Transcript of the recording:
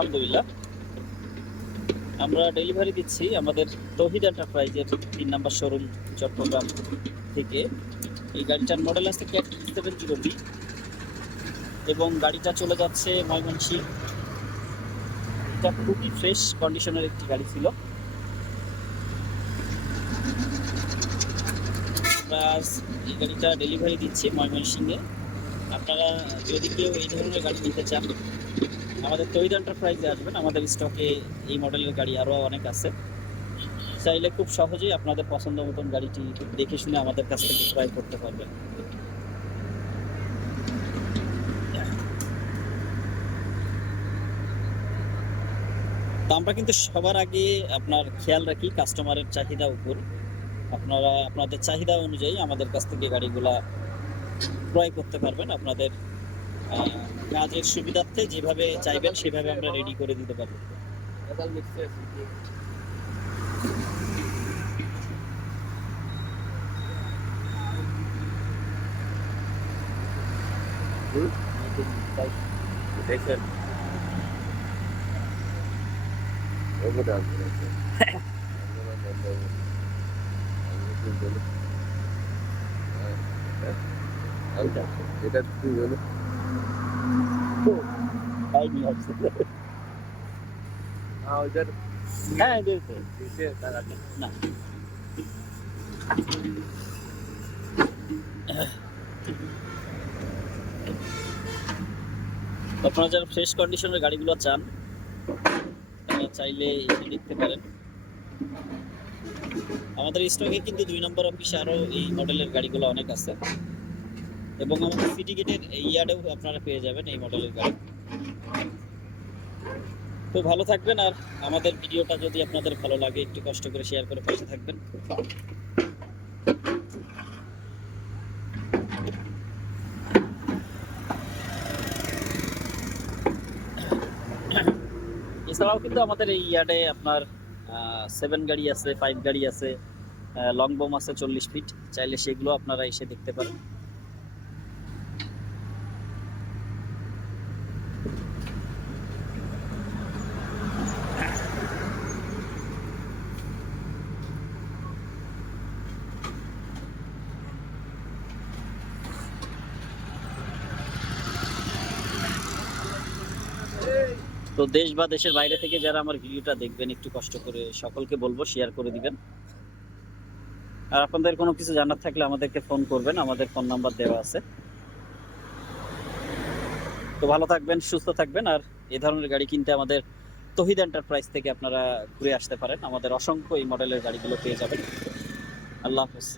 আলহামদুলিল্লাহ। আমরা ডেলিভারি দিচ্ছি আমাদের তৌহিদ এন্টারপ্রাইজের ৩ নম্বর শোরুম চট্টগ্রাম থেকে। এই গাড়িটার মডেল আছে ক্যাট 700B এবং গাড়িটা চলে যাচ্ছে ময়মনসিংহ। এটা খুবই ফ্রেশ কন্ডিশনের একটি গাড়ি ছিল। আমরা এই গাড়িটা ডেলিভারি দিচ্ছি ময়মনসিংহে। আপনারা যদি কেউ এই ধরনের গাড়ি নিতে চান আমাদের তৌহিদ এন্টারপ্রাইজে আসবেন। আমাদের স্টকে এই মডেলের গাড়ি আরও অনেক আছে। চাইলে খুব সহজেই আপনাদের পছন্দ মতন গাড়িটি দেখে শুনে আমাদের কাছ থেকে ক্রয় করতে পারবেন। তো আমরা কিন্তু সবার আগে আপনার খেয়াল রাখি কাস্টমারের চাহিদার উপর। আপনারা আপনাদের চাহিদা অনুযায়ী আমাদের কাছ থেকে গাড়িগুলা ক্রয় করতে পারবেন। আপনাদের কাজের সুবিধার্থে যেভাবে চাইবেন সেভাবে আমরা রেডি করে দিতে পারবো। এটা তুই বলো হ্যাঁ না আপনারা যারা ফ্রেশ কন্ডিশনের গাড়িগুলো চান তারা চাইলে এসে দেখতে পারেন। আমাদের স্টকে কিন্তু 2 নম্বর অফিসে আরও এই মডেলের গাড়িগুলো অনেক আছে এবং আমাদের সিটি গেটের ইয়ার্ডেও আপনারা পেয়ে যাবেন এই মডেলের গাড়ি। তো ভালো থাকবেন, আর আমাদের ভিডিওটা যদি আপনাদের ভালো লাগে একটু কষ্ট করে শেয়ার করে পাশে থাকবেন। এছাড়াও কিন্তু আমাদের এই ইয়ার্ডে আপনার 7 গাড়ি আছে, 5 গাড়ি আছে, লং বোম আছে 40 ফিট। চাইলে সেগুলো আপনারা এসে দেখতে পারেন। তো দেশ বা দেশের বাইরে থেকে যারা আমার ভিডিওটা দেখবেন একটু কষ্ট করে সকলকে বলবো শেয়ার করে দিবেন। আর আপনাদের কোনো কিছু জানার থাকলে আমাদেরকে ফোন করবেন, আমাদের ফোন নাম্বার দেওয়া আছে। তো ভালো থাকবেন, সুস্থ থাকবেন, আর এই ধরনের গাড়ি কিনতে আমাদের তৌহিদ এন্টারপ্রাইজ থেকে আপনারা ঘুরে আসতে পারেন। আমাদের অসংখ্য এই মডেলের গাড়িগুলো পেয়ে যাবেন। আল্লাহ হাফেজ।